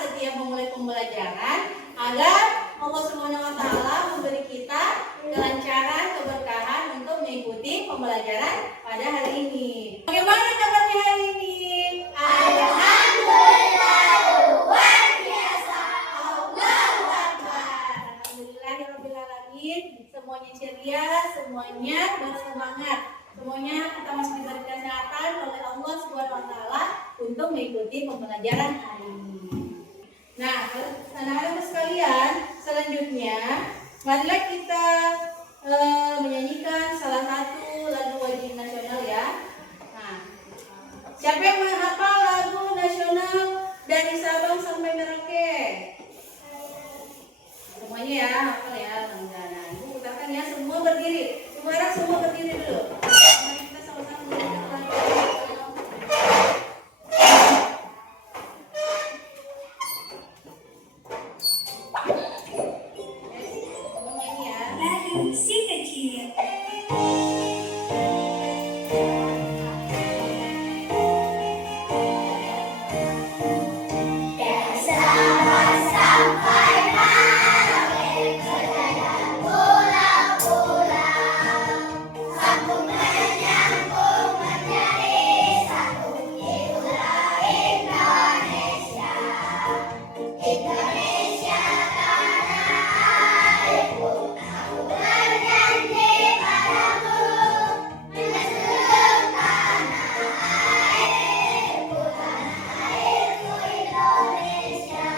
setiap memulai pembelajaran agar Allah Subhanahu wa taala memberi kita kelancaran, keberkahan untuk mengikuti pembelajaran pada hari ini. Bagaimana kabarnya hari ini? Alhamdulillah luar biasa. Allahu Akbar. Alhamdulillahirabbil alamin. Semuanya ceria, semuanya bersemangat. Semuanya kita masih diberi kesehatan oleh Allah Subhanahu wa taala untuk mengikuti pembelajaran hari ini. Nah, anak-anak sekalian, selanjutnya marilah kita menyanyikan salah satu lagu wajib nasional ya. Nah, siapa yang menghafal lagu nasional dari Sabang sampai Merauke? Semuanya ya, hafal ya. Nah, ibu putarkan ya, semua berdiri. Semua berdiri dulu. Mari kita sama-sama menyanyikan lagu. Si kecil. Dari Sabang sampai Merauke, terkadang pulau-pulau, sambung menyambung menjadi satu, itulah Indonesia. Indonesia tanah airku. Berjanji padamu, menyusun tanah airku Indonesia.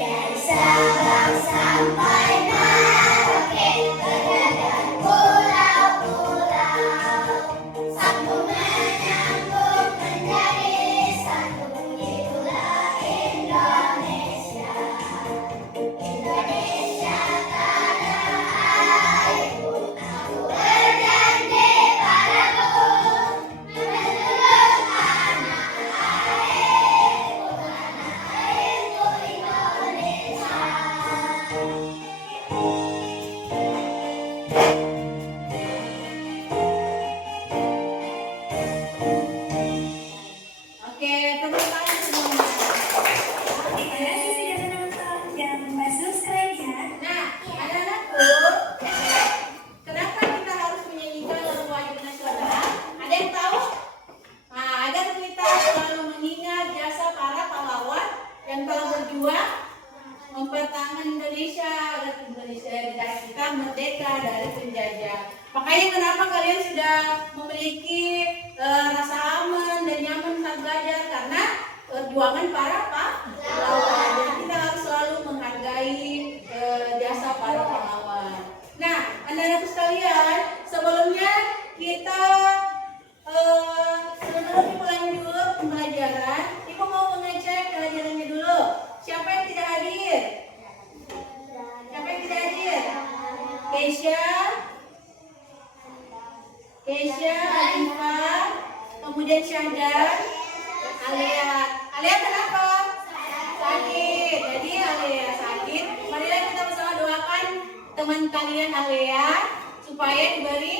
Dari Sabang sampai Merauke, terkadang pulau-pulau, sambung menyambung menjadi satu, itulah Indonesia. Indonesia tanah airku, aku berjanji padamu, menyusun tanah airku Indonesia. Oke, tepuk tangan semuanya. Terima kasih sudah menonton. Jangan lupa subscribe ya. Nah, anak-anakku, kenapa kita harus menyanyikan lagu wajib nasional? Ada yang tahu? Nah, agar kita selalu mengingat jasa para pahlawan yang telah berjuang mempertahankan Indonesia agar Indonesia negara kita merdeka dari penjajah. Makanya kenapa kalian sudah memiliki rasa aman dan nyaman saat belajar, karena perjuangan para pahlawan. Jadi kita harus selalu menghargai jasa para pahlawan. Nah, anak-anak sekalian, sebelumnya kita sebelum lanjut pembelajaran, Ibu mau mengecek pelajarannya dulu. Siapa yang tidak hadir? Siapa yang tidak hadir? Keisha, Alifah, kemudian Syahdan, Alea. Alea kenapa? Sakit. Jadi Alea sakit. Marilah kita bersama doakan teman kalian Alea supaya diberi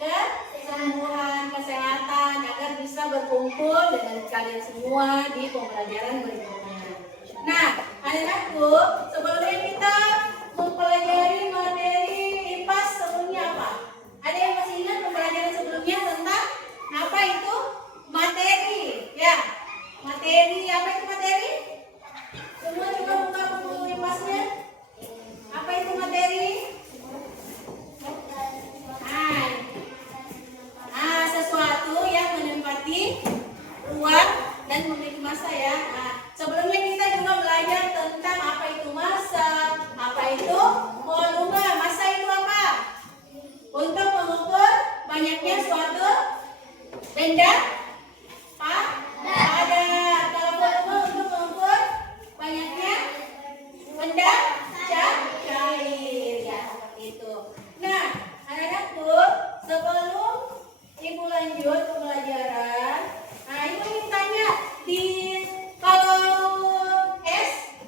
kesembuhan, kesehatan agar bisa berkumpul dengan kalian semua di pembelajaran berikutnya. Nah, anak-anakku, sebelumnya kita mempelajari materi IPAS sebelumnya apa? Ada yang masih ingat pembelajaran sebelumnya tentang apa itu materi? Ya, materi, apa itu materi? Semua coba buka buku IPAS-nya. Apa itu materi? Sesuatu yang menempati ruang dan memiliki massa ya. Nah, sebelumnya kita juga belajar tentang apa itu massa, apa itu volume. Massa itu apa? Untuk mengukur banyaknya suatu benda padat. Kalau volume untuk mengukur banyaknya benda cair. Ya, seperti itu. Nah, anak-anakku, sebelum Ibu lanjut pembelajaran, nah Ibu ingin tanya kalau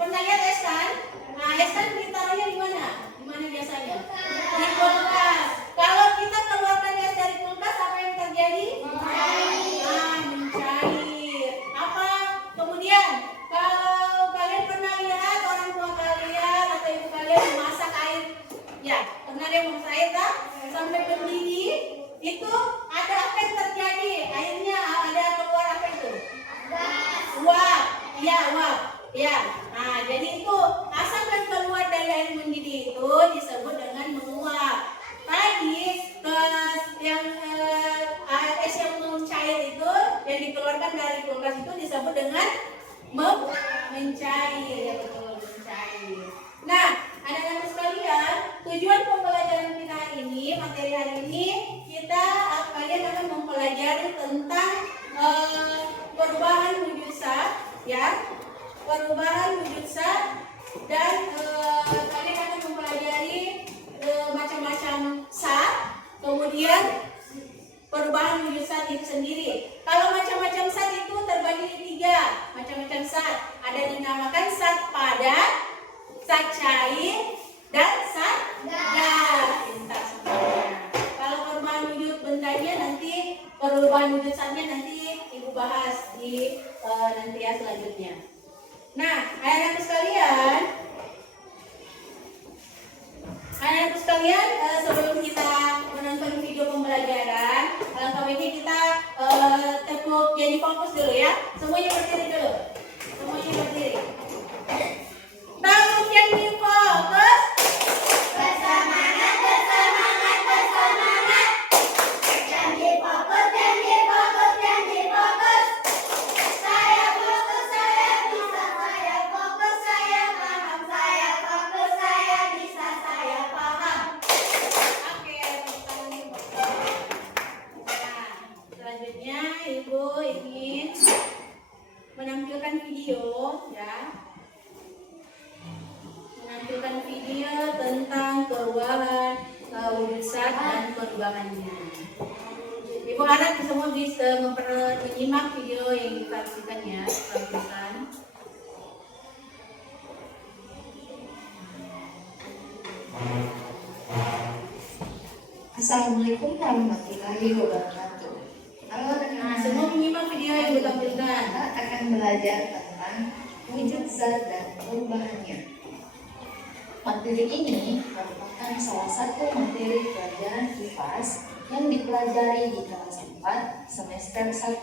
pernah lihat es kan? Nah, es kan ditaruhnya di mana? Di mana biasanya? Di kulkas. Kalau itu ada apa yang terjadi? Airnya ada keluar apa itu? Uap. Ya, uap. Ya. Nah, jadi itu asap yang keluar dari air mendidih itu disebut dengan menguap. Tadi yang es yang mencair itu yang dikeluarkan dari kulkas itu disebut dengan mencair. Ya betul, mencair. Nah, anak-anak sekalian, tujuan pembelajaran kita hari ini, materi hari ini, kalian akan mempelajari tentang perubahan wujud zat, ya, perubahan wujud zat, dan kalian akan mempelajari macam-macam zat, kemudian perubahan wujud zat itu sendiri. Kalau macam-macam zat itu terbagi di 3 macam-macam zat. Ada yang dinamakan zat padat, zat cair, dan zat gas. Pintar semuanya. Kalau perubahan wujud bendanya nanti, perubahan wujud zatnya nanti ibu bahas di nanti ya selanjutnya. Nah, anak-anak sekalian, sebelum kita menonton video pembelajaran, alangkah baiknya kita tepuk jadi fokus dulu ya. Semuanya berdiri dulu. Semuanya berdiri. Tepuk jadi fokus. Bersemangat, bersemangat, bersemangat. Janji fokus, janji fokus, janji fokus. Saya fokus, saya bisa, saya fokus, saya paham, saya fokus, saya bisa, saya paham. Oke, nah, selanjutnya Ibu ingin menampilkan video, ya. Menampilkan video tentang perubahan wujud zat dan perubahannya. Ibu harap semua bisa menyimak video yang ditampilkan ya, tampilkan. Assalamualaikum warahmatullahi wabarakatuh. Halo Nah, teman-teman, semua menyimak video yang ditampilkan. kita akan belajar tentang wujud zat dan perubahannya. Materi ini merupakan salah satu materi pelajaran IPAS yang dipelajari di kelas 4 semester 1.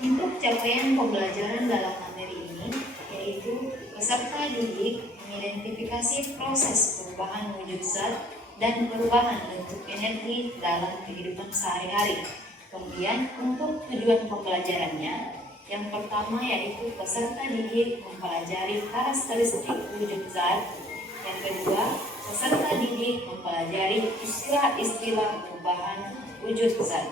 Untuk capaian pembelajaran dalam materi ini yaitu peserta didik mengidentifikasi proses perubahan wujud zat dan perubahan bentuk energi dalam kehidupan sehari-hari. Kemudian untuk tujuan pembelajarannya, yang pertama yaitu peserta didik mempelajari karakteristik wujud zat. Yang kedua, peserta didik mempelajari istilah-istilah perubahan wujud zat.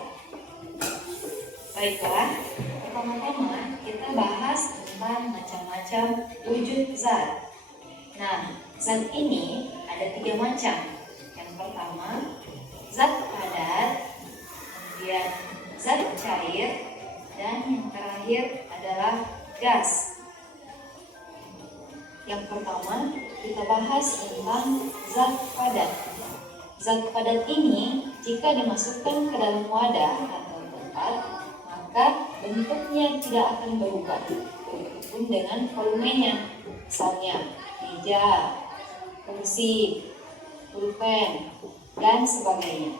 Baiklah, pertama-tama kita bahas tentang macam-macam wujud zat. Nah, zat ini ada 3 macam. Yang pertama, zat padat, kemudian zat cair, dan yang terakhir adalah gas. Yang pertama, kita bahas tentang zat padat. Zat padat ini jika dimasukkan ke dalam wadah atau tempat, maka bentuknya tidak akan berubah, begitupun dengan volumenya. Misalnya, meja, kursi, pulpen, dan sebagainya.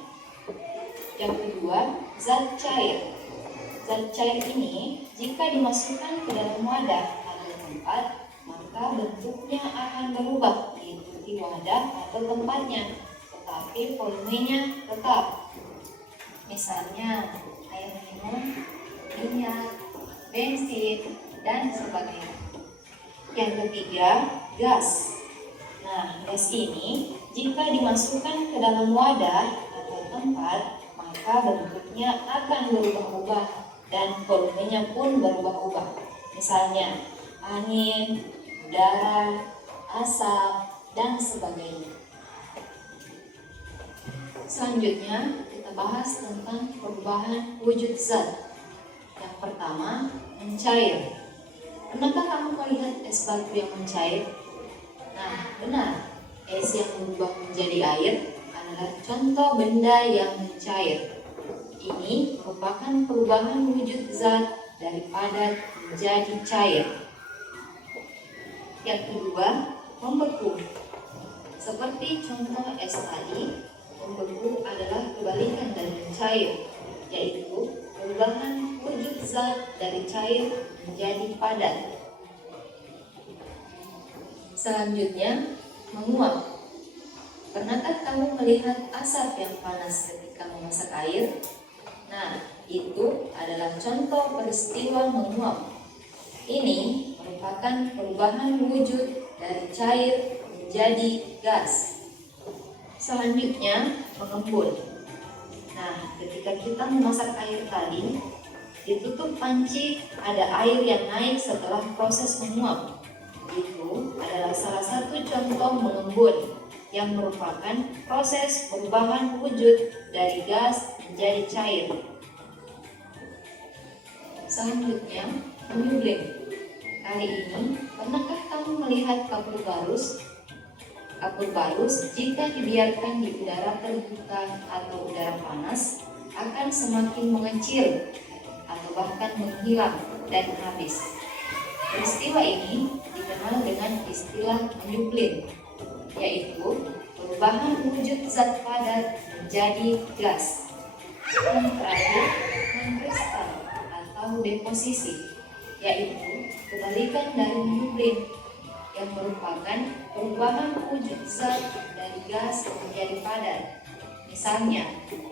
Yang kedua, zat cair. Zat cair ini jika dimasukkan ke dalam wadah atau tempat, maka bentuknya akan berubah mengikuti wadah atau tempatnya, tetapi volumenya tetap. Misalnya air minum, minyak, bensin, dan sebagainya. Yang ketiga, gas. Nah, gas ini jika dimasukkan ke dalam wadah atau tempat, maka bentuknya akan berubah-ubah dan volumenya pun berubah-ubah. Misalnya angin, udara, asap, dan sebagainya. Selanjutnya kita bahas tentang perubahan wujud zat. Yang pertama, mencair. Pernahkah kamu melihat es batu yang mencair? Nah, benar. Es yang berubah menjadi air adalah contoh benda yang mencair. Ini merupakan perubahan wujud zat dari padat menjadi cair. Yang kedua, membeku. Seperti contoh es tadi, membeku adalah cair, yaitu perubahan wujud zat dari cair menjadi padat. Selanjutnya, menguap. Pernahkah kamu melihat asap yang panas ketika memasak air? Nah, itu adalah contoh peristiwa menguap. Ini merupakan perubahan wujud dari cair menjadi gas. Selanjutnya, mengembun. Nah, ketika kita memasak air tadi, di tutup panci ada air yang naik setelah proses menguap. Itu adalah salah satu contoh mengembun yang merupakan proses perubahan wujud dari gas menjadi cair. Selanjutnya, menyublim. Kali ini, pernahkah kamu melihat kapur barus? Kapur barus jika dibiarkan di udara terbuka atau udara panas akan semakin mengecil atau bahkan menghilang dan habis. Peristiwa ini dikenal dengan istilah menyublim, yaitu perubahan wujud zat padat menjadi gas. Yang terakhir, mengkristal atau deposisi, yaitu kebalikan dari menyublim, yang merupakan perubahan wujud zat dari gas menjadi padat. Misalnya,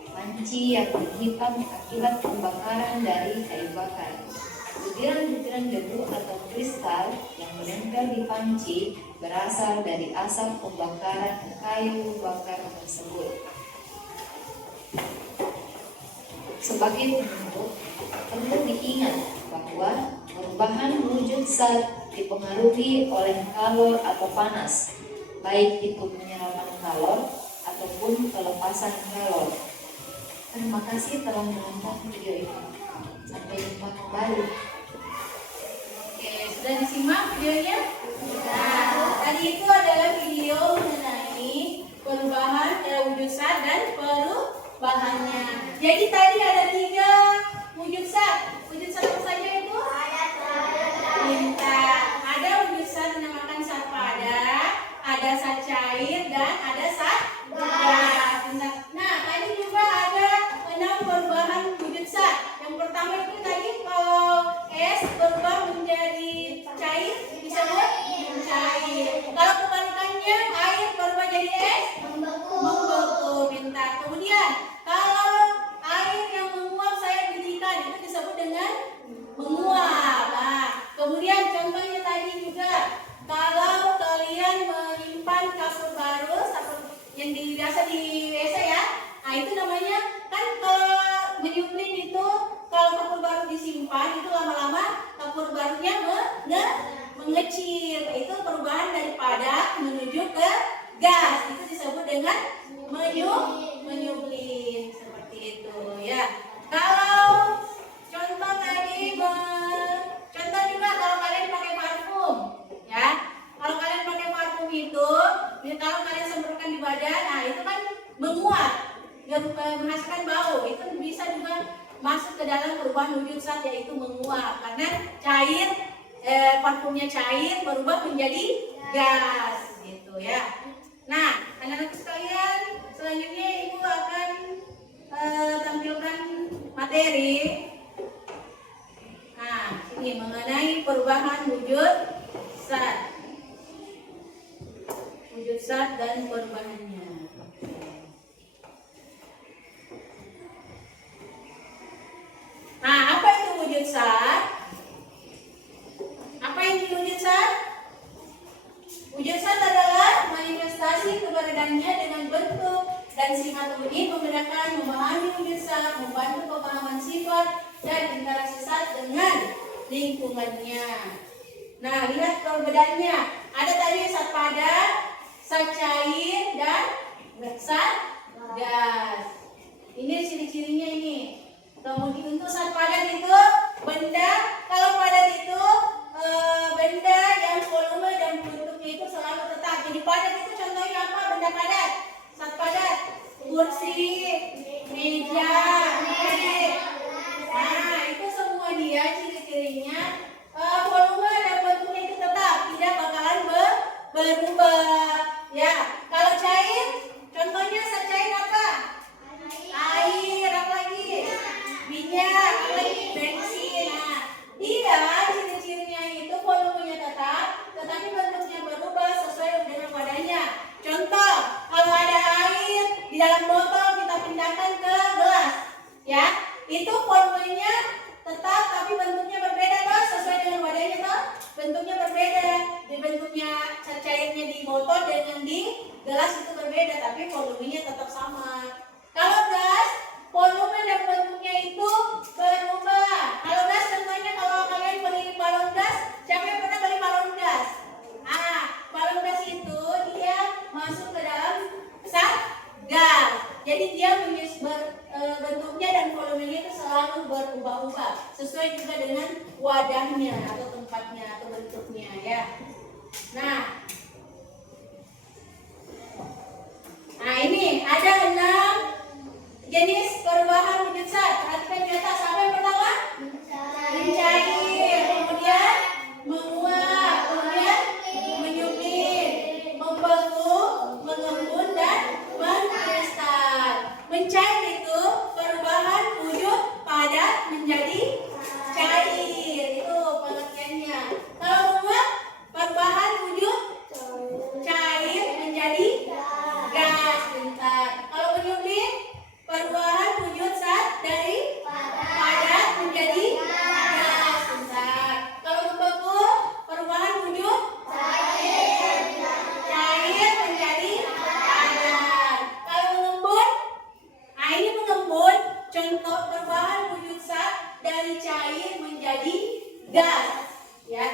panci yang menghitam akibat pembakaran dari kayu bakar. Butiran-butiran debu atau kristal yang menempel di panci berasal dari asap pembakaran kayu bakar tersebut. Sebagai penutup, perlu diingat bahwa perubahan wujud zat dipengaruhi oleh kalor atau panas, baik itu penyerapan kalor ataupun pelepasan kalor. Terima kasih telah menonton video ini. Sampai jumpa kembali. Oke, sudah disimak videonya? Nah, tadi itu adalah video mengenai perubahan wujud zat dan perubahannya. Jadi tadi ada 3 wujud zat. Wujud zat apa saja itu? Tinta. Ada wujud zat dinamakan zat padat, ada zat cair, dan ada zat gas. Nah, tadi juga ada 6 perubahan wujud zat. Yang pertama itu tadi kalau es berubah menjadi cair disebut cair. Kalau kebalikannya air berubah jadi es membeku. Pintar. Kemudian kalau air yang menguap saya didirikan itu disebut dengan menguap. Nah, kemudian contohnya tadi juga kalau kalian menyimpan kapur barus yang biasa di WC ya, nah itu namanya kan kalau menyuplin itu kalau kapur baru disimpan itu lama-lama kapur barunya mengecil. Itu perubahan dari padat menuju ke gas. Itu disebut dengan menyuplin seperti itu ya. Kalau contoh tadi contoh juga kalau kalian pakai parfum ya. Kalau kalian pakai parfum itu kalau kalian semprotkan di badan, nah itu kan menguap, menghasilkan bau. Itu bisa juga masuk ke dalam perubahan wujud zat, yaitu menguap karena cair, parfumnya cair berubah menjadi gas gitu ya. Nah, anak-anak sekalian, selanjutnya ibu akan tampilkan materi. Nah, ini mengenai perubahan wujud zat dan perubahannya. Nah, apa itu wujud zat? Apa yang wujud zat? Wujud zat adalah manifestasi keberadaannya dengan bentuk dan sifat unik, membedakan, memahami wujud zat, membantu pemahaman sifat dan interaksi zat dengan lingkungannya. Nah, lihat perbedaannya. Ada tadi zat padat, zat cair, dan zat gas. Ini ciri-cirinya ini. Kemudian untuk zat padat itu benda, kalau padat itu benda yang volume dan bentuknya itu selalu tetap. Jadi padat itu contohnya apa? Benda padat. Zat padat, kursi, meja, meja. Nah, itu semua dia ciri-cirinya volume dan bentuknya itu tetap, tidak bakalan berubah. Ya, kalau cair, contohnya zat cair apa? Air, apa dalam botol kita pindahkan ke gelas. Ya, itu volumenya tetap tapi bentuknya berbeda toh, sesuai dengan wadahnya toh. Bentuknya berbeda. Di bentuknya cairnya di botol dengan di gelas itu berbeda, tapi volumenya tetap sama. Kalau gas, volume dan bentuknya itu berubah. Kalau gas contohnya kalau kalian beli balon gas, siapa yang pernah beli balon gas? Balon gas itu dia masuk ke dalam zat gas. Jadi dia bentuknya dan volumenya itu selalu berubah-ubah sesuai juga dengan wadahnya atau tempatnya atau bentuknya ya. Nah ini ada 6 jenis perubahan wujud zat. Perhatikan di atas. Apa yang pertama? Mencair, kemudian menguap, kemudian menyublim, membeku, mengembun, dan mengkristal. Mencair itu perubahan wujud padat menjadi cair. Itu pengertiannya. Kalau menguap, perubahan wujud cair menjadi gas. Bentar. Kalau menyublim, perubahan wujud zat dari padat menjadi gas. Bentar. Kalau membeku, perubahan wujud cair menjadi padat. Kalau mengembun, ini mengembun contoh perubahan wujud zat dari cair menjadi gas. Ya,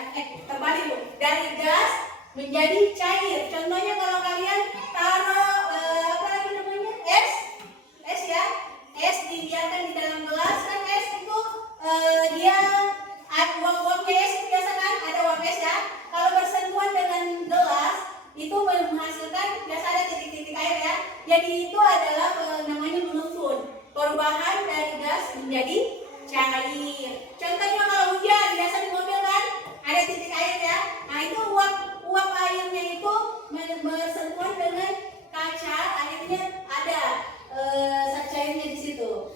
kembali Bu. Dari gas menjadi cair. Contohnya kalau kalian taruh apa lagi namanya? Es ya. Es dibiarkan di dalam gelas kan es itu dia uap-uapnya es itu biasa kan ada uap es ya. Kalau bersentuhan dengan gelas itu menghasilkan biasa ada titik-titik air ya. Jadi itu adalah namanya mengembun. Perubahan dari gas menjadi cair. Contohnya kalau hujan biasa di mobil kan ada titik air ya. Nah itu uap airnya itu bersentuhan dengan kaca, akhirnya ada zat cairnya di situ,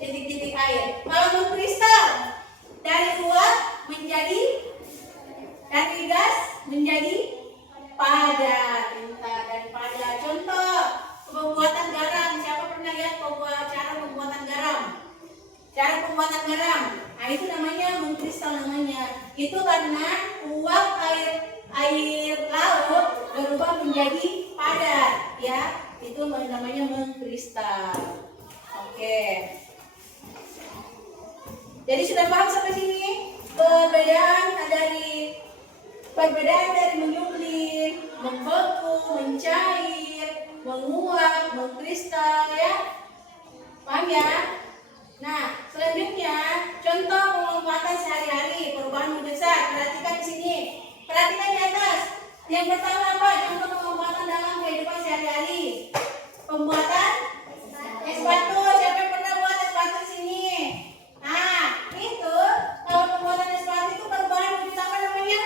titik-titik air. Kalau mengkristal dari uap menjadi dari gas menjadi padat. Dari padat. Contoh pembuatan garam. Siapa pernah lihat cara pembuatan garam? Cara pembuatan garam. Nah itu namanya mengkristal namanya. Itu karena uap air laut berubah menjadi padat ya. Itu namanya mengkristal. Oke. Jadi sudah paham sampai sini perbedaan dari menyublim, membeku, mencair, menguap, mengkristal ya. Paham ya? Nah, selanjutnya contoh pemanfaatan sehari-hari, perubahan wujud zat. Perhatikan di sini. Perhatikan di atas. Yang pertama apa? Contoh pemanfaatan dalam kehidupan sehari-hari. Pembuatan es batu. Siapa yang pernah buat es batu di sini? Nah, itu kalau pembuatan es batu itu perubahan wujud apa namanya?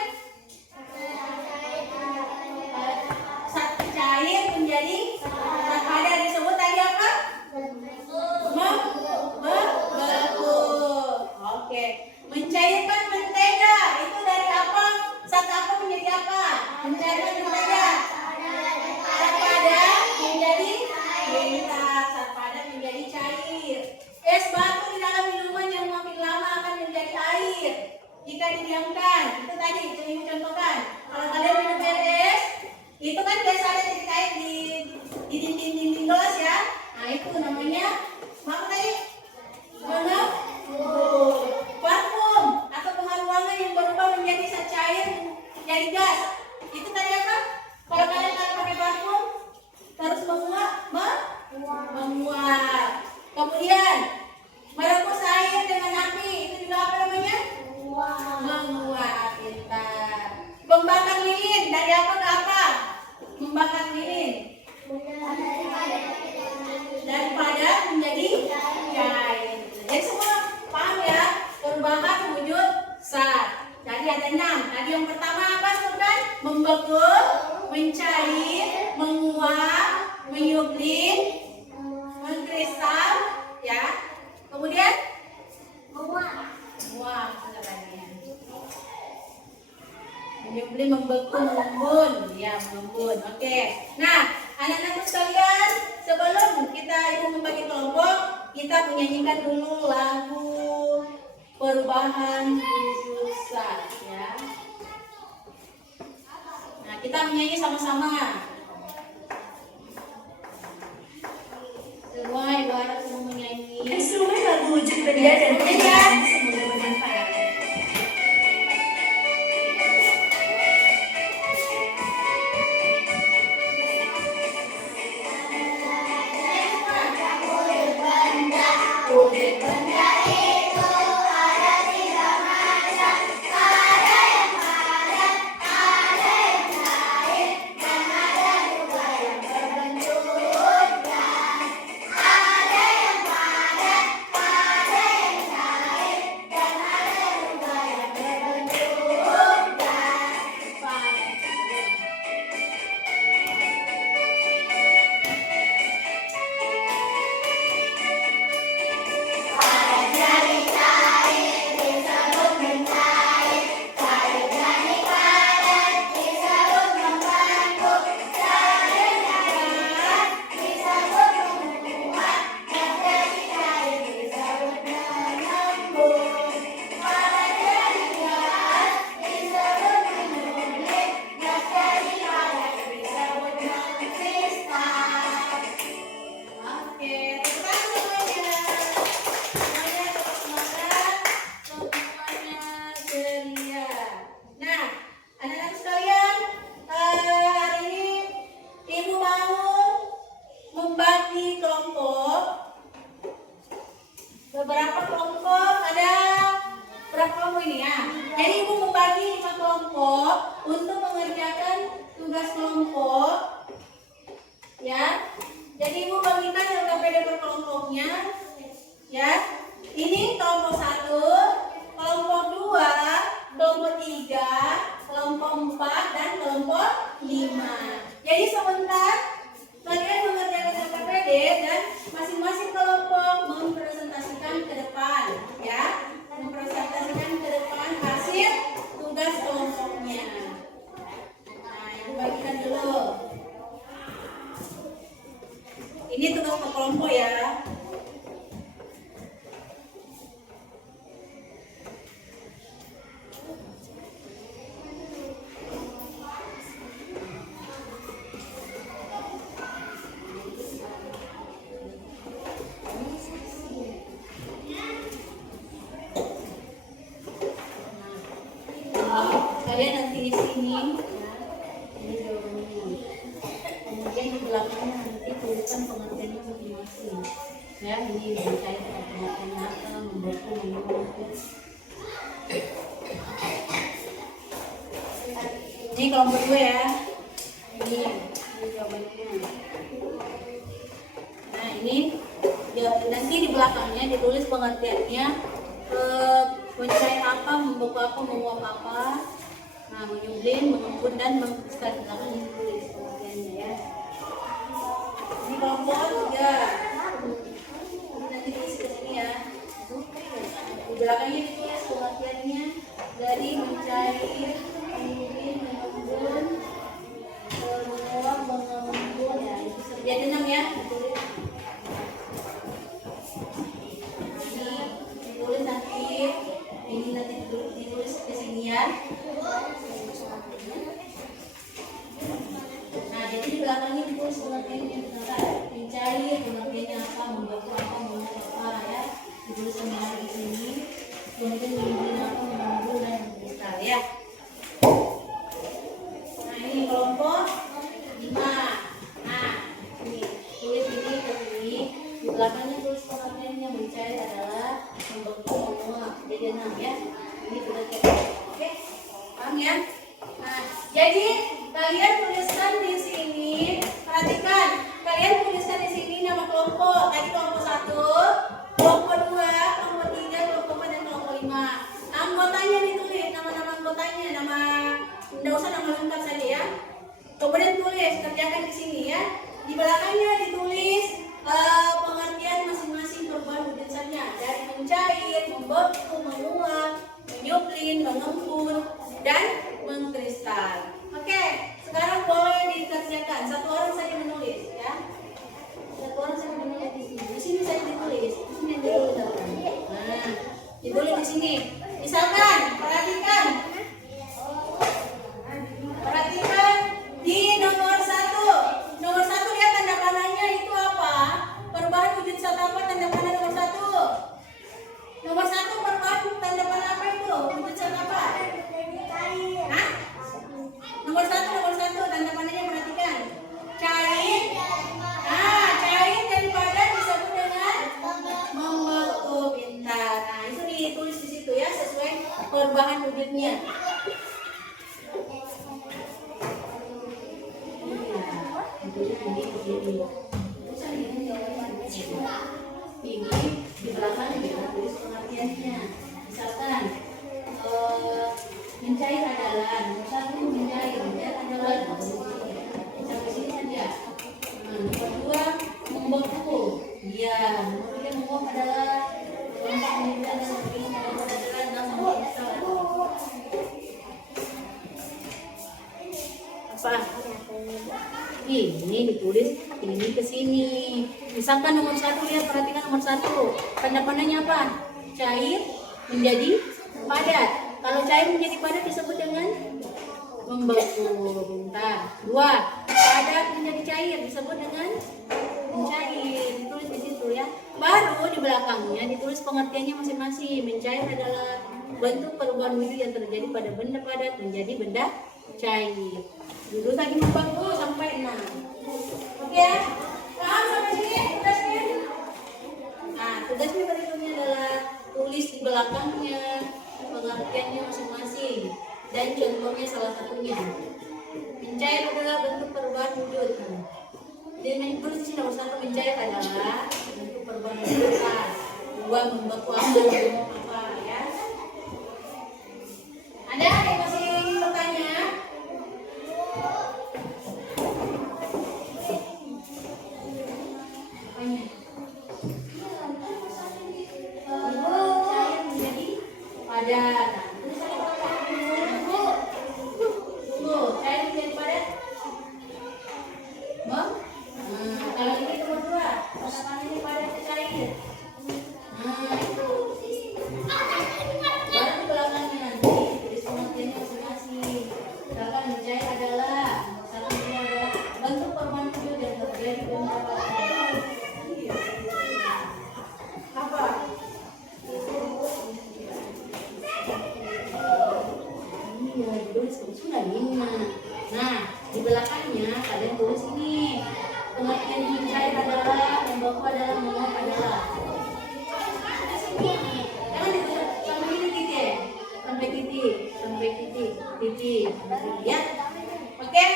Zat cair menjadi zat padat. Disebut tadi apa? Membeku. Oke. Mencairkan mentega itu dari apa? Zat apa menjadi apa? Mencairkan mentega. Zat padat menjadi cair. Zat padat menjadi cair. Es batu di dalam minuman yang makin lama akan menjadi air jika didiamkan. Itu tadi yang ibu contohkan. Kalau kalian minum es, itu kan biasa ada titik air di dinding gelas ya. Nah itu namanya apa tadi? Parfum atau pengaruh wangi yang berubah menjadi zat cair jadi gas. Itu tadi apa? Kalau kalian pakai parfum terus menguap. Kemudian merebus air dengan api itu juga apa namanya? Menguap. Membakar lilin dari apa ke apa? Membakar lilin dari padat menjadi cair. Jadi semua paham ya perubahan wujud zat. Jadi ada 6. Tadi yang pertama apa sebutkan? Membeku, mencair, menguap, menyublim, mengkristal, ya. Kemudian menguap. Menyublim, membeku, mengembun, ya mengembun. Oke. Nah, anak-anak sekalian, sebelum kita ibu membagi kelompok, kita menyanyikan dulu lagu perubahan wujud zat ya. Nah, kita menyanyi sama-sama. Semua ibu harap semua menyanyi. Instrumen lagu wujud benda dan perubahan semoga bermanfaat. Beberapa kelompok, ada berapa kelompok ini ya? Jadi ibu membagi 5 kelompok untuk mengerjakan tugas kelompok ya. Jadi ibu bagikan LKPD per kelompoknya ya. Ini kelompok 1, kelompok 2, kelompok 3, kelompok 4 dan kelompok 5. Jadi sebentar kalian mengerjakan LKPD dan masing-masing kelompok mempresentasikan ke depan ya, mempresentasikan ke depan hasil tugas kelompoknya. Nah, ibu bagikan dulu. Ini tugas per kelompok ya. Kalian nanti di sini ya, ini jawabannya. Kemudian di belakangnya nanti tuliskan pengertiannya masing-masing. Ya, ini berkait pengertian apa, membaca, menulis. Ini kelompok 2 ya. Ini jawabannya. Nah, ini ya, nanti di belakangnya ditulis pengertiannya. Mencari apa, membuka apa, menguap apa. Nah, menyublin, mengembun dan mengembuskan. Belakang ini tulis pengertiannya ya. Ini kelompok 3. Ini nanti tulis ke sini ya. Di belakangnya ditulis pengertiannya dari mencair, menyublin, mengembun, menguap, mengembun ya. Itu jadi 6 ya. Ditulis. Ini ditulis nanti. Ini nanti ditulis ke sini ya. Nah, jadi di belakangnya ditulis pengertiannya mencari, pengertiannya apa, membaca apa, menguap apa ya. Ditulis semua di sini. Kemudian menyumbang apa, mengambil dan mengkristal ya. Nah, ini kelompok 5. Nah, ini tulis ini ke sini. Di belakangnya tulis pengertiannya mencari adalah membentuk, menguap. Jadi 6 ya. Ini sudah kita. Oke, paham ya? Nah, jadi kalian tuliskan di sini. Perhatikan, kalian tuliskan di sini nama kelompok. Tadi kelompok 1, kelompok 2, kelompok 3, kelompok 4 dan kelompok 5. Anggotanya ditulis, nama-nama anggotanya, nama enggak usah nama lengkap saja ya. Kemudian tulis, kerjakan di sini ya. Di belakangnya ditulis pengertian masing-masing perubahan wujud zatnya, dari mencair, membeku, menguap, menyuplin, mengembun, dan mengkristal. Oke, sekarang boleh dikerjakan. Satu orang saja menulis ya. perubahan wujudnya. Ini di belakang kita tulis pengertiannya. Misalkan mencair adalah nomor satu mencair adalah sampai sini saja. Nomor dua membeku, ya. Nomor tiga menguap adalah kontak meninggal dan sebagainya adalah dalam apa? Ini ditulis ini ke sini. Misalkan nomor satu, lihat perhatikan nomor satu. Tanda-tandanya apa? Cair menjadi padat. Kalau cair menjadi padat disebut dengan membeku. Bentar. Dua, padat menjadi cair disebut dengan mencair. Ditulis di situ ya. Baru di belakangnya ditulis pengertiannya masing-masing. Mencair adalah bentuk perubahan wujud yang terjadi pada benda padat menjadi benda cair. Dulu lagi membeku sampai 6. Oke ya? Paham sampai sini tugasnya? Nah, tugasnya berikutnya adalah tulis di belakangnya pengertiannya masing-masing dan contohnya salah satunya. Mencair adalah bentuk perubahan wujud. Dan tulis di nomor 1, mencair adalah bentuk perubahan wujud. 2, membeku apa ya? Ada yang masih bertanya? Cair menjadi padat. Cair menjadi padat. Bang? Kalau ini nomor 2, katakan ini padat ke cair. Itu. Baru di belakangnya nanti tulis pengertiannya masing-masing. Misalkan mencair adalah bentuk perubahan wujud yang terjadi benda padat. Apa? Iya, ditulis sudah ini. Nah, di belakangnya kalian tulis ini. Pengertian mencair adalah, membeku adalah, menguap adalah. Jangan ditulis sampai ini titik, sampai titik, sampai titik, titik, ya. Oke?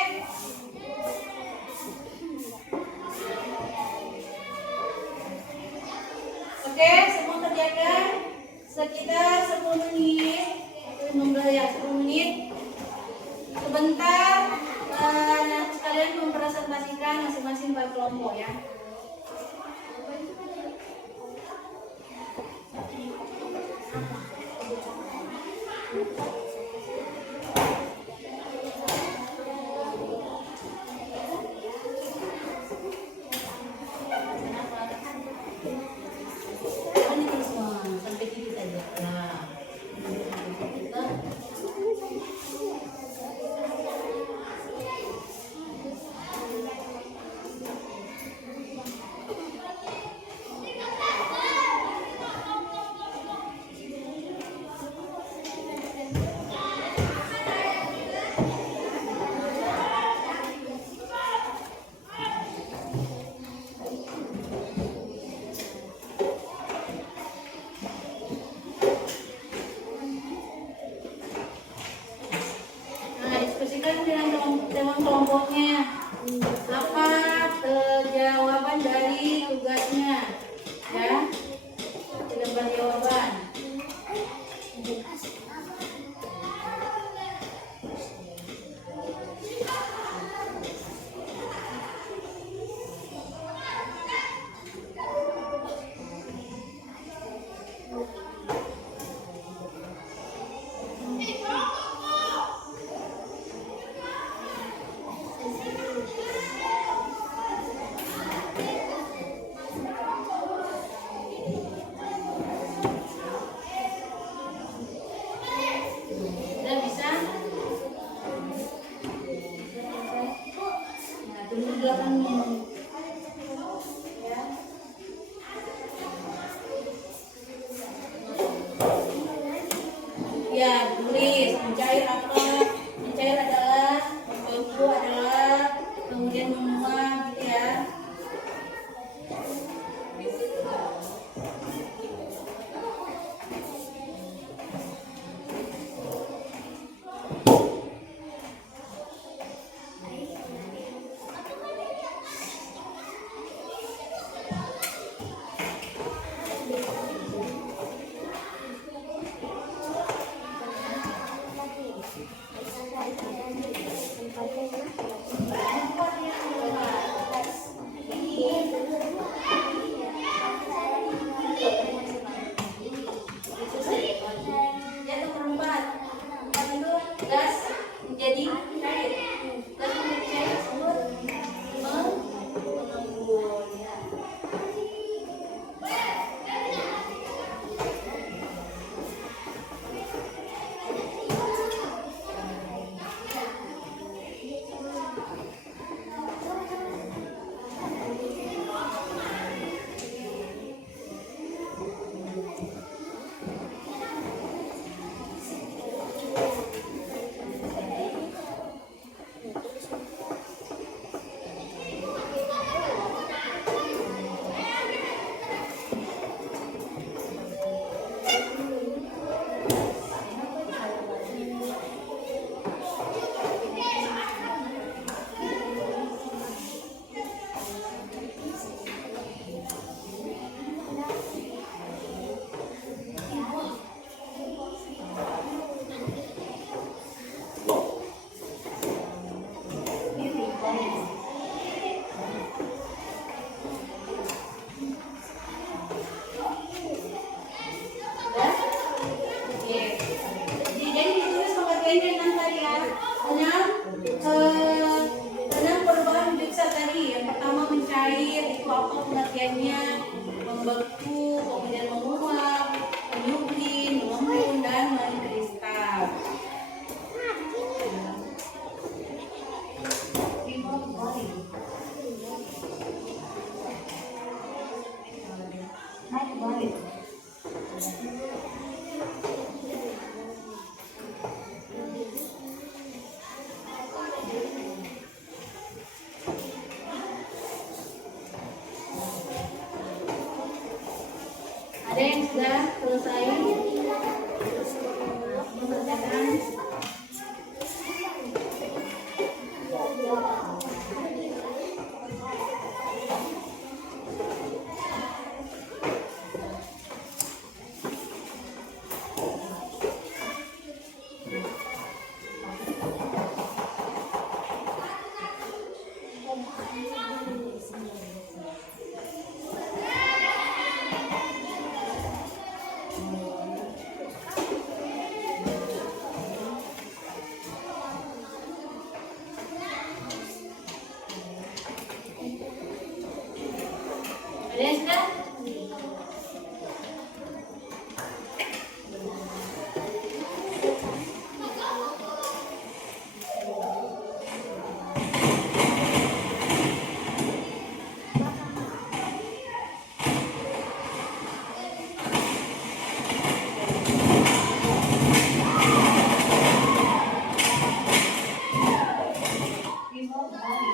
Oke, semua kerjakan sekitar 10 menit, 10 menit. Sebentar, kalian mempresentasikan masing-masing per kelompok ya. Sampai titik saja. Nah, membeku, kemudian menguap, menyublim, mengembun, dan mengkristal. Remote body. Night body. Ada yang sudah selesai mengerjakan? Ada yang sudah? Remote body.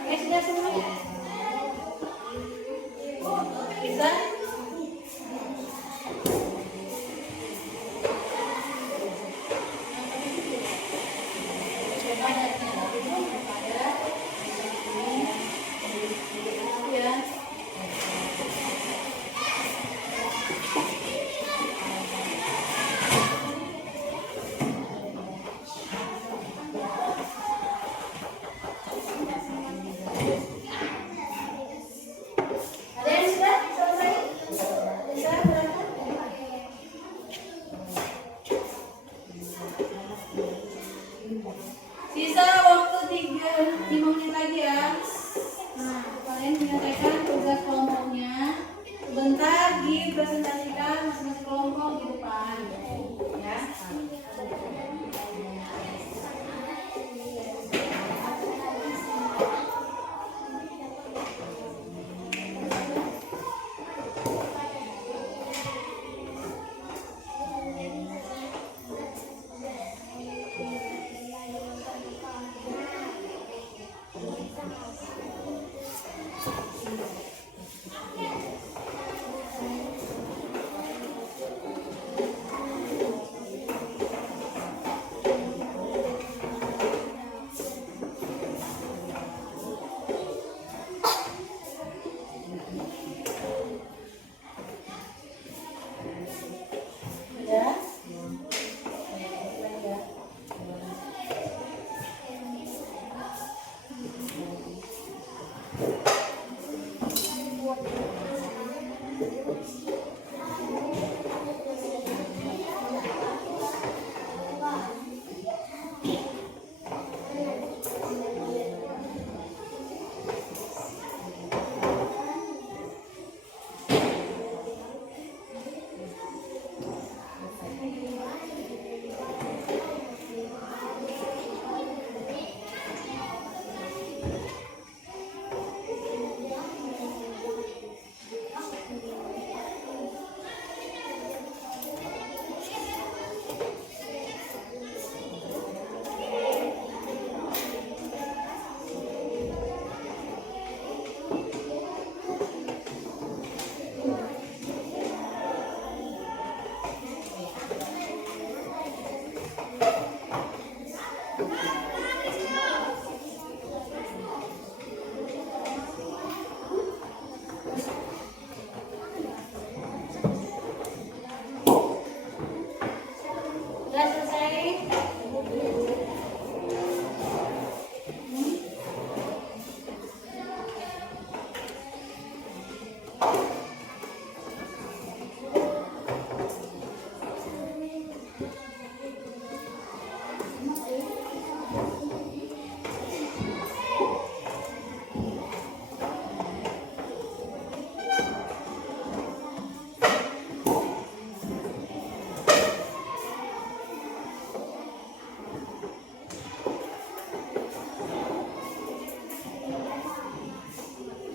Oke, sudah semua? Bisa? Ya. Ada yang sudah selesai?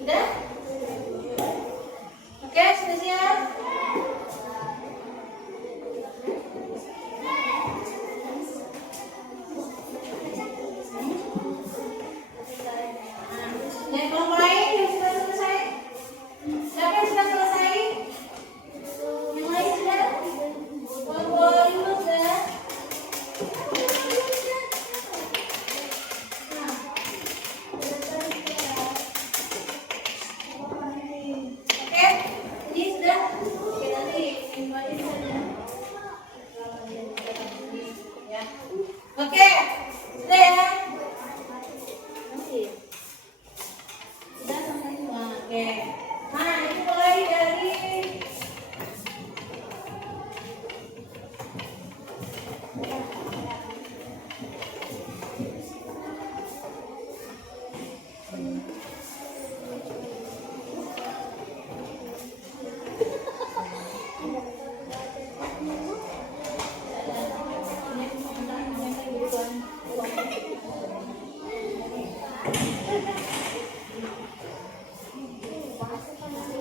Udah? Oke, sudah siap? Dan kelompok lain yang sudah selesai? Siapa yang sudah selesai? Yang lain sudah? Kelompok 5 sudah? Nah. Oke, ini sudah. Oke, nanti minggu ini saja. Ya. Oke, sudah ya. Masih. Sudah sampai semua. Oke. Mana ini mulai dari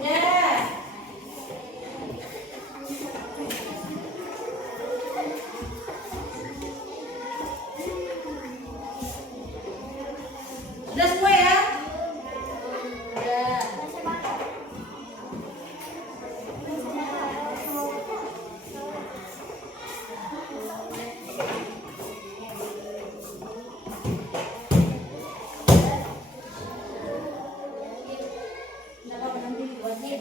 ya. Sudah semua ya? Sudah. Nggak apa-apa, nanti dibuatnya.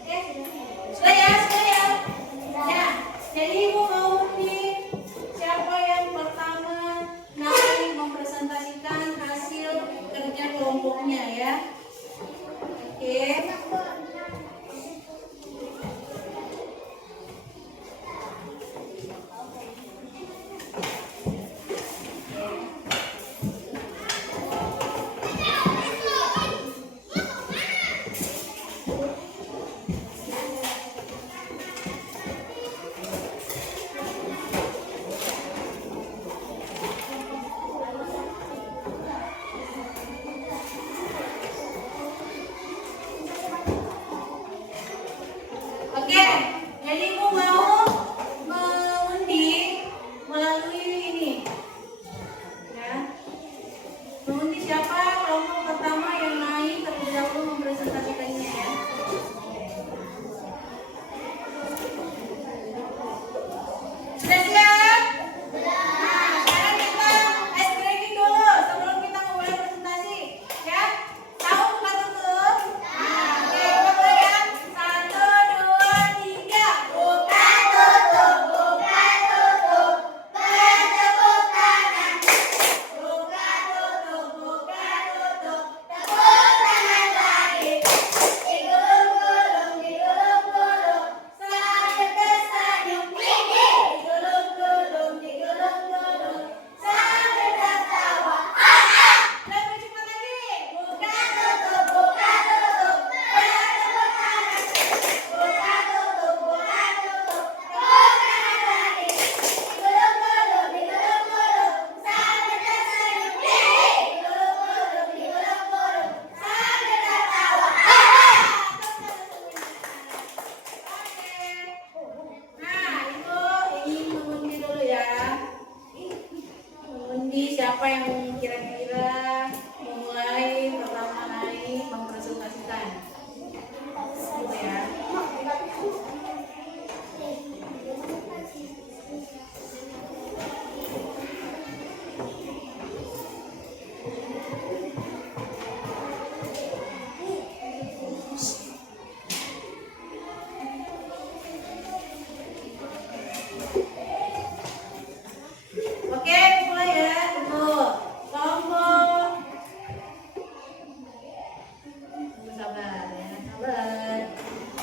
Oke, sudah ya, sudah ya. Ya, jadi Ibu mau nih siapa yang pertama nanti mempresentasikan hasil kerja kelompoknya ya. Oke.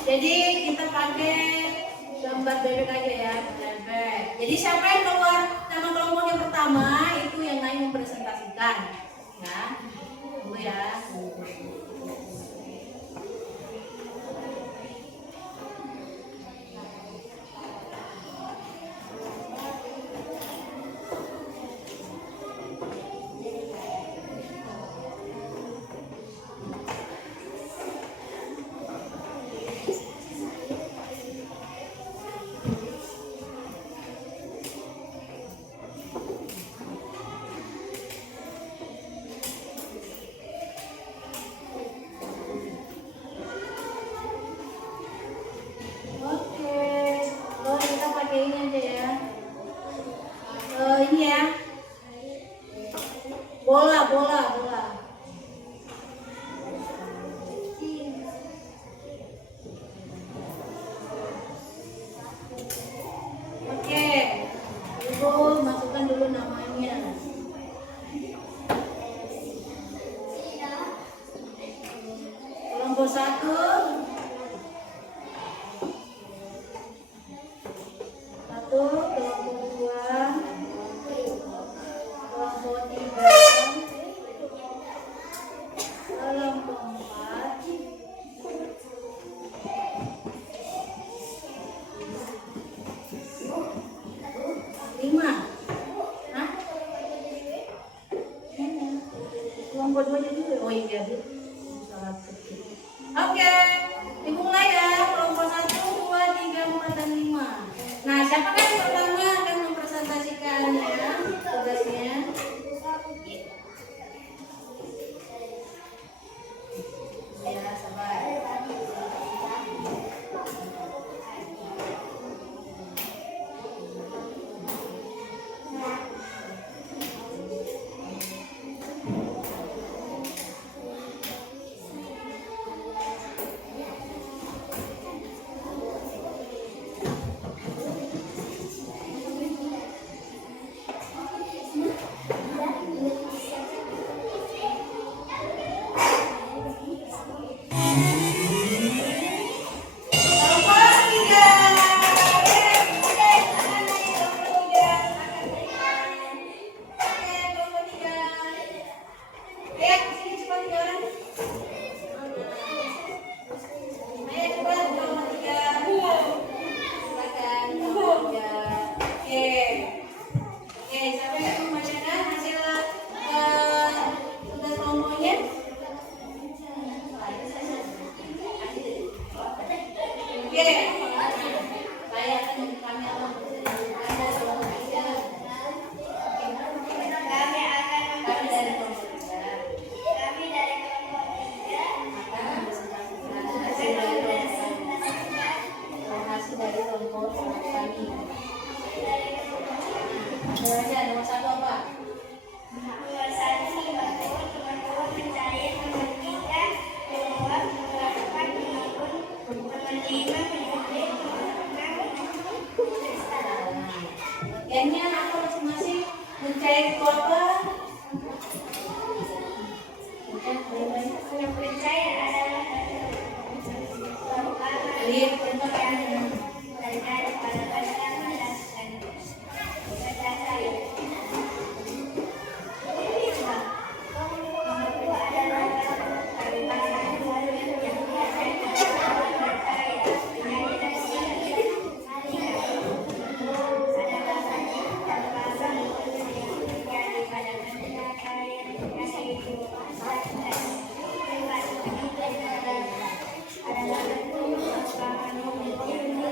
Jadi kita pakai gambar bebek aja ya, bebek. Jadi siapa yang keluar nama kelompok yang pertama itu yang naik mempresentasikan, ya. Tunggu ya. Ini ya, bola. Oke, Ibu masukkan dulu namanya. Kelompok 1. Kelompok 2, kelompok 3, kelompok 4, 5. Hah? Kelompok 2 jadi dulu. Oh iya, salah kecil. Oke, Ibu mulai ya. Kelompok 1, 2, 3, 4, dan 5. Nah, siapa kan yang pertama akan mempresentasikannya tugasnya? Ya, sabar. Nomor 1 apa? Nomor 1 membantu teman-teman mencari nomor 3, nomor 4 menghibur, nomor 5 menyukai, nomor 6 Yang-nya apa masing-masing? Mencari itu apa? mencari adalah Lihat contohnya. mencari pada pasangan dan mencari. Nomor 2 adalah pasangan baru yang biasa berkarya, menyanyi dan menyanyi. Adalah hanya terpasang menjadi pada pendengar karya yang itu adalah bentuk perubahan mobil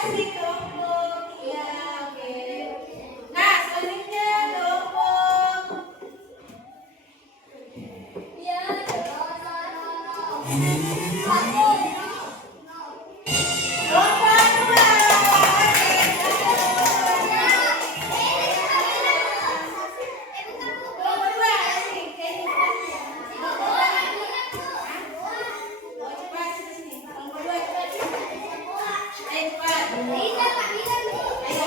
kasih kelompok 3. Oke. Nah, selanjutnya kelompok kelompok 2. Kelompok 2 kasih Kenny. Oh, cepat sini. Kelompok 2 cepat. Ayo cepat. Ayo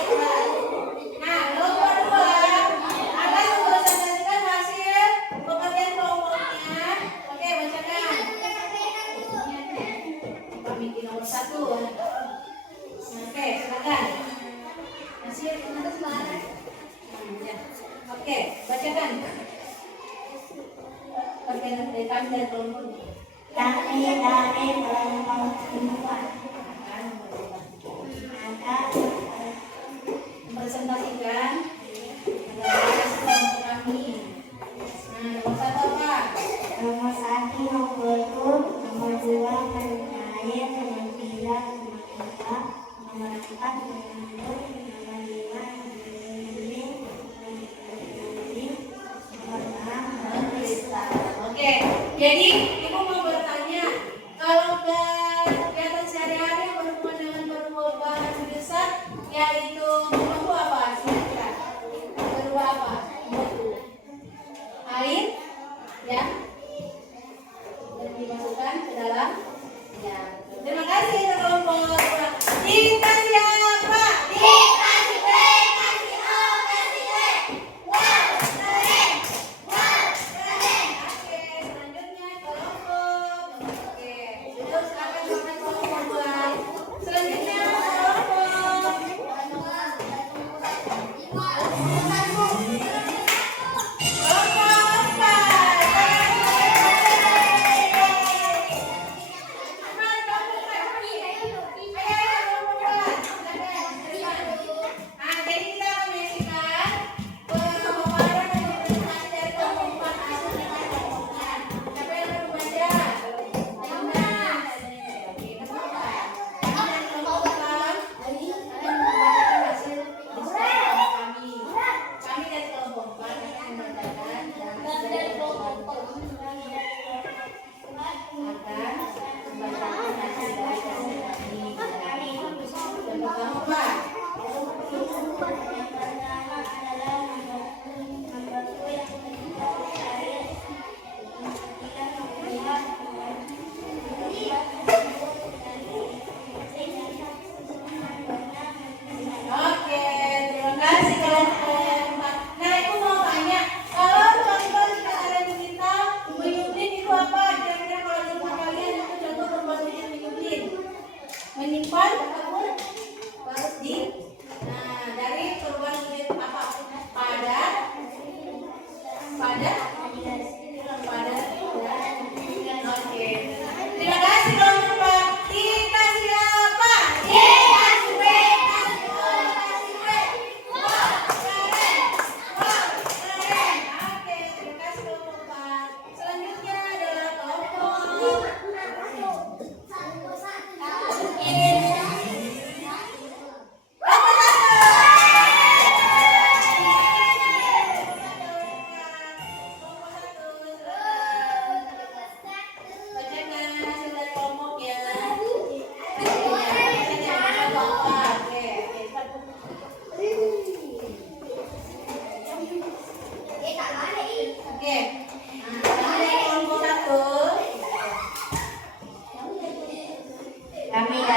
cepat. Nah, kelompok 2 akan mempresentasikan hasil pekerjaan kelompoknya. Oke, bacakan. Komiti nomor 1. Oke, silakan. Hasil ya. Oke, bacakan. Pekerjaan dari kami dan kelompoknya. Kami dari kelompok 2 akan Presentasikan hasil kelompok kami. Nah, nomor 1 apa? nomor 1 mengukur, nomor 2 mencair, nomor 3 memakai, nomor 4 mengandung, nomor 5 membimbing, nomor 6 Periksa. Oke, jadi ibu mau bertanya, kalau kegiatan sehari-hari yang berhubungan dengan perubahan besar, yaitu membawa apa? Kira-kira berubah apa? Air, ya, dan dimasukkan ke dalam. Ya, terima kasih kelompok 2. Dikasih apa? Dikasih B, kasih O, kasih W. Wow, keren. Wow, keren. Oke, selanjutnya kelompok. Oke, itu silakan makan kelompok 2. Selanjutnya kelompok.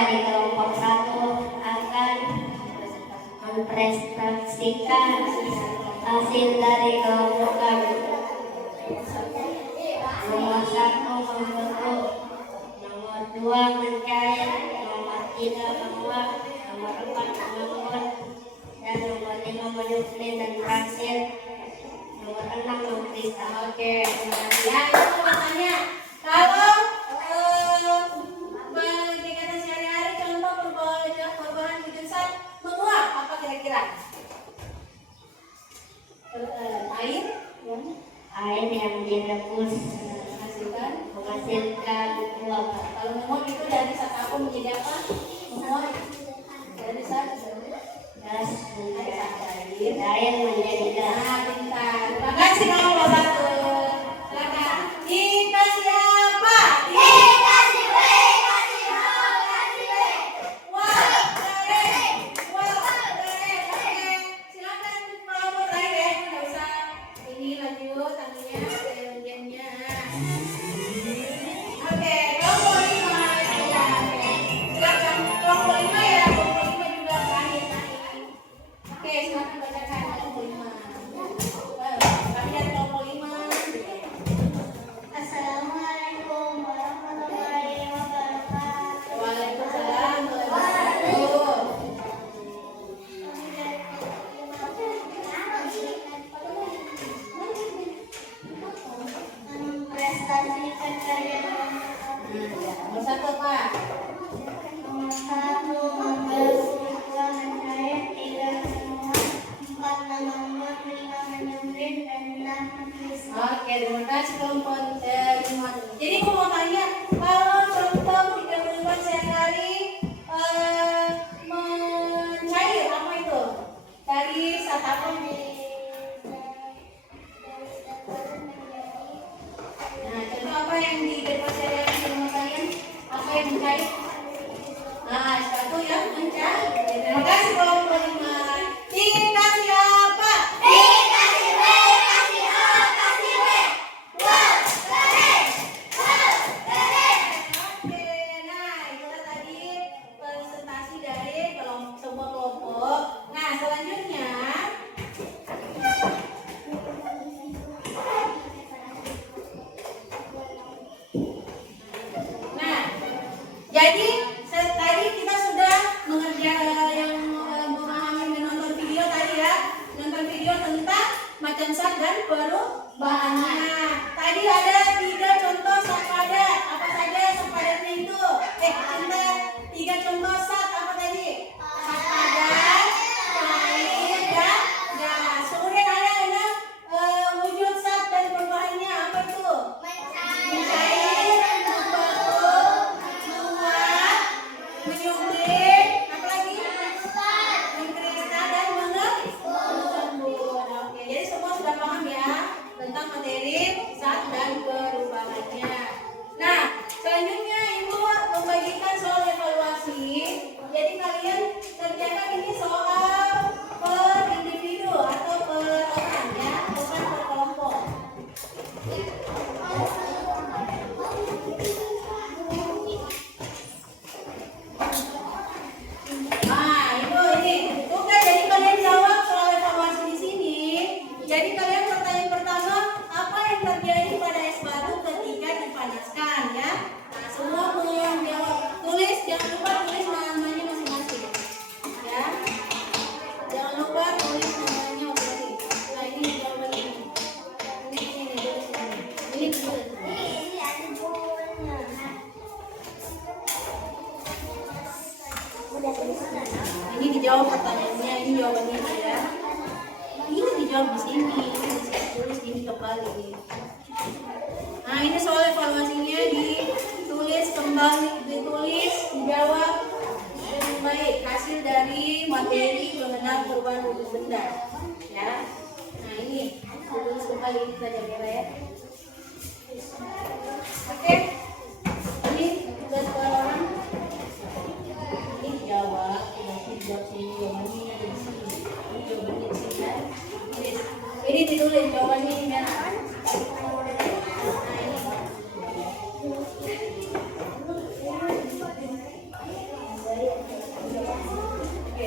Kelompok 1 akan mempresentasikan hasil dari kelompok kami. Nomor 1 membentuk, nomor 2 mencair, nomor 3 menguap, nomor 4 mengangkut, dan nomor 5 menyuplin, dan terakhir nomor 6 memeriksa. Oke, ya itu makanya kalau kegiatan sehari-hari contoh perubahan kebiasaan menguap apa kira-kira? Air yang Air yang direbus menghasilkan uap. Kalau menguap itu dari satu apa menjadi apa? Menguap dari Das saya yang menjadi das. Nah, pintar. Terima kasih nomor 1. Silakan. Kita siapa? Kita si W, kasih O, kasih W. Wah, keren. Wah, keren. Oke. Silakan kelompok lain ya. Nggak usah ini lanjut tadinya ujiannya. Oke, kelompok 5 ya. Oke. Silakan kelompok 5 ya. Kelompok 5 juga kan ya. Oke, silakan bacakan kelompok 5. Kami dari kelompok 5. Assalamualaikum warahmatullahi wabarakatuh. Waalaikumsalam warahmatullahi wabarakatuh. Memprestasikan karya Nomor 1 apa? nomor 1 memperkuatkan saya 3 semua 4 membuat 5 menyembelih dan 6 menulis. Oke, terima kasih kelompok 5. Jadi aku mau tanya, kalau contoh 34 sehari mencair apa itu? Dari saat apa? Nah, contoh apa yang di depan sehari sama kalian? Apa yang mencair? Nah, satu yang mencair. Terima kasih kelompok 5. Kita siapa? Kita si W, kasih O, kasih W. Wah, keren. Wah, keren. Oke, nah itulah tadi presentasi dari sebuah kelompok. Nah, selanjutnya nah, jadi tadi kita sudah mengerjakan yang memahami menonton video tadi ya, menonton video tentang macam zat dan perubahannya. Tadi ada 3 contoh zat padat. Apa saja zat padatnya itu? Cinta 3 contoh zat apa tadi? Zat padat, cair, dan gas. Kemudian ada yang wujud zat dan perubahannya apa itu? Mencair, membentuk, menguap, menyembur, apa lagi? Mengkristal dan mengembun. Oke, jadi semua sudah paham ya tentang materi zat dan perubahannya. Nah, selanjutnya ibu membagikan soal evaluasi. Jadi kalian kerjakan ini soal per individu atau per orang ya, bukan per kelompok. Ah, itu ini. Tugas jadi kalian jawab soal evaluasi di sini. Jadi kalian pertanyaan pertama, apa yang terjadi pada es batu ketika dipanaskan ya? Nah, semua menjawab. Tulis, jangan lupa tulis namanya masing-masing. Ya. Jangan lupa tulis namanya masing-masing. Nah, ini jawaban ini. Ini tulis ini. Ini tulis. Ini ada bukunya. Udah tulis. Ini dijawab pertanyaannya, ini jawabannya ya. Ini dijawab di sini, ini ditulis ini kembali. Nah, ini soal evaluasinya ditulis kembali, ditulis, dijawab dengan baik hasil dari materi mengenal perubahan wujud benda. Ya. Nah, ini ditulis kembali ini saja ya. Oke. Ini tugas per orang. Ini jawab, jawab sini jawabannya ada di sini. Ini jawabannya di sini kan. Ini ditulis jawabannya ini merah. Nah, ini. Oke,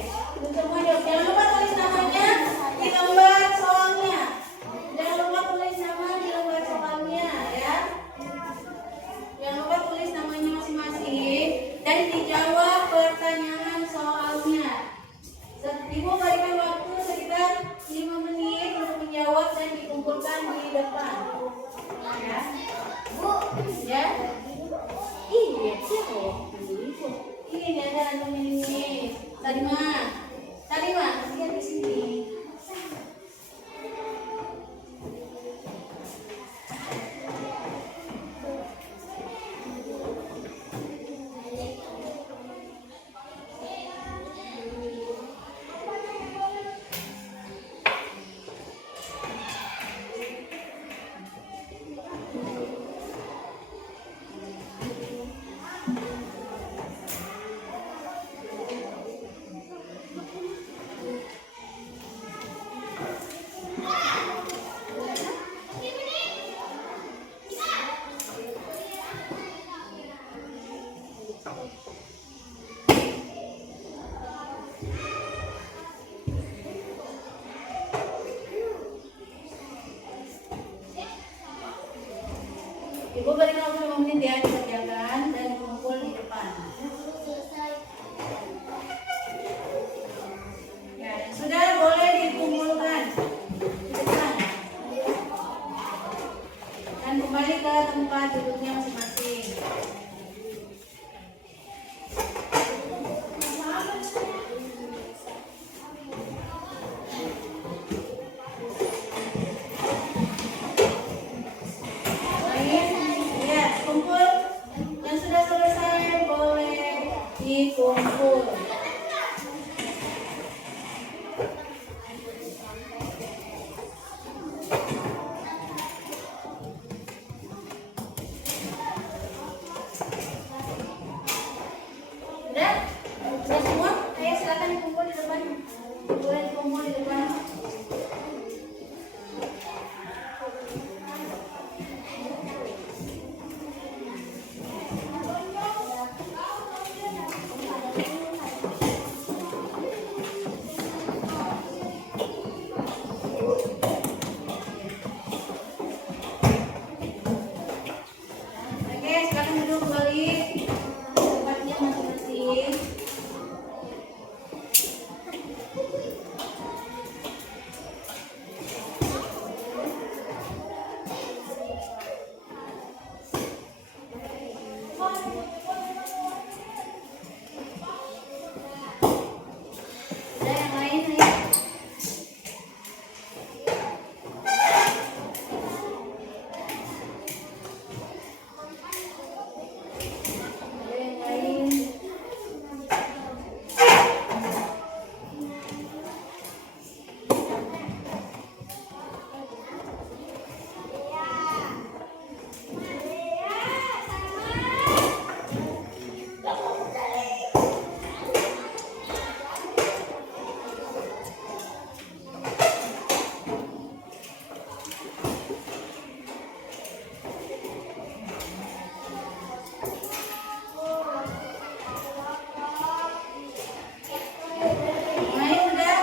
semua jawab. Jangan lupa tulis namanya di lembar soalnya. Jangan lupa tulis nama di lembar soalnya ya. Jangan lupa tulis namanya masing-masing dan dijawab pertanyaan soalnya. Ibu berikan waktu sekitar 5 menit untuk menjawab dan dikumpulkan di depan Ibu berikan waktu 5 menit ya dikerjakan dan kumpul di depan. Ya, yang sudah boleh dikumpulkan di depan. Dan kembali ke tempat duduknya masing-masing. Ya, kumpul. Yang sudah selesai boleh dikumpul. Udah? Udah semua? Ayo silakan dikumpul di depan. Boleh dikumpul di depan. Oke, silakan duduk kembali di tempatnya masing-masing. Udah yang lain ayo. Ada yang lain. Main udah.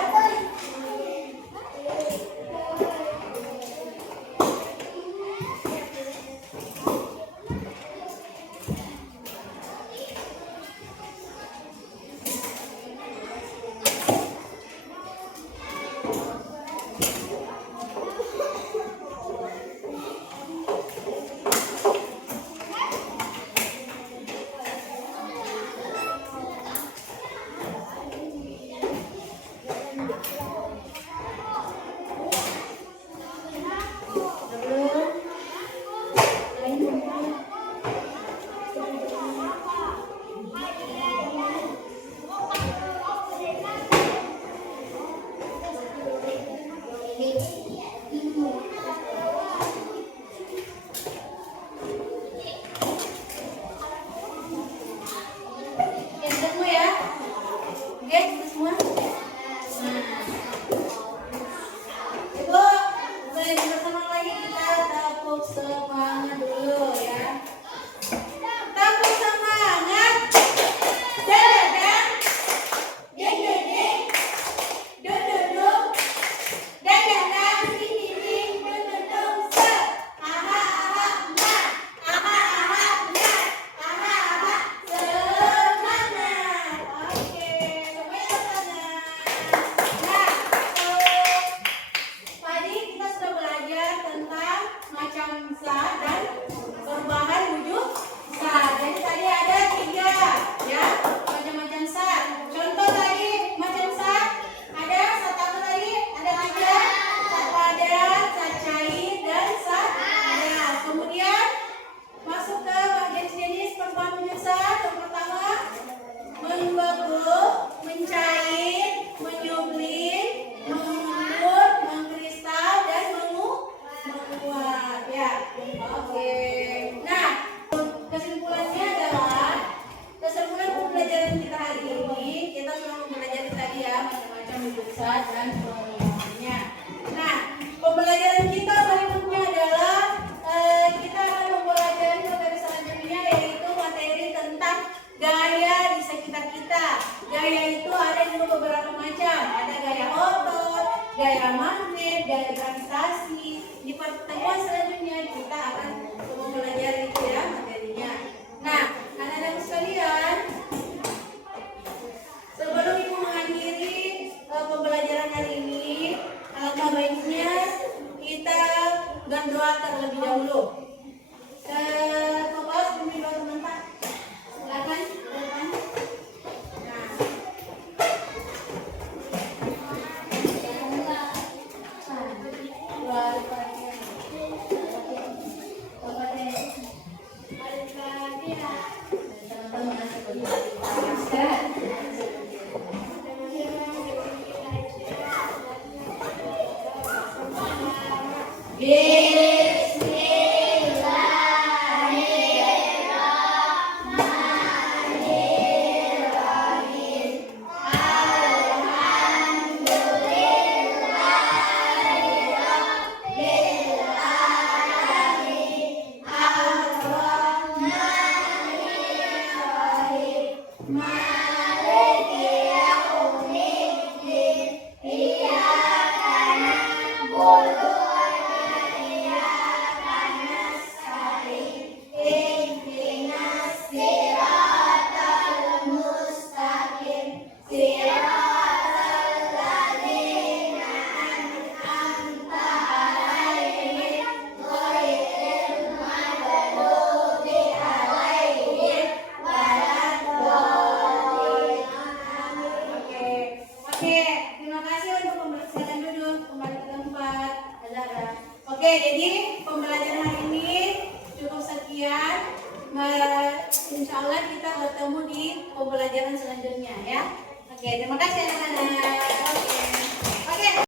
Udah belum? Lain kumpul. Oke, sudah semua ya? Oke, sudah semua? Nah, Ibu, boleh bersama lagi kita tepuk semangat dulu ya. Tepuk semangat. Dadang. Deng deng deng. Duduk duduk. Dadang ding ding ding. Duduk duduk. Se. Aha aha nah. Aha aha nah. Aha aha semangat. Oke, semuanya semangat. Nah, tadi kita sudah belajar tentang macam sa dan perubahan wujud sa. Jadi tadi ada 3 ya macam-macam sa. Contoh tadi macam sa ada satu apa tadi? Ada 3, sa padat, sa cair dan sa padat. Kemudian masuk ke bagian jenis perubahan wujud sa. Yang pertama membeku, mencair, menyublim, mengumpul, mengkristal dan menguap ya. Oke. Nah, kesimpulannya adalah kesimpulan pembelajaran kita hari ini kita sudah mempelajari tadi ya macam-macam wujud zat dan perubahannya. Nah, pembelajaran kita berikutnya adalah kita akan mempelajari materi selanjutnya yaitu materi tentang gaya di sekitar kita. Gaya itu ada juga beberapa macam. Ada gaya otot, gaya magnet, gaya gravitasi. Di pertemuan selanjutnya kita akan mempelajari B.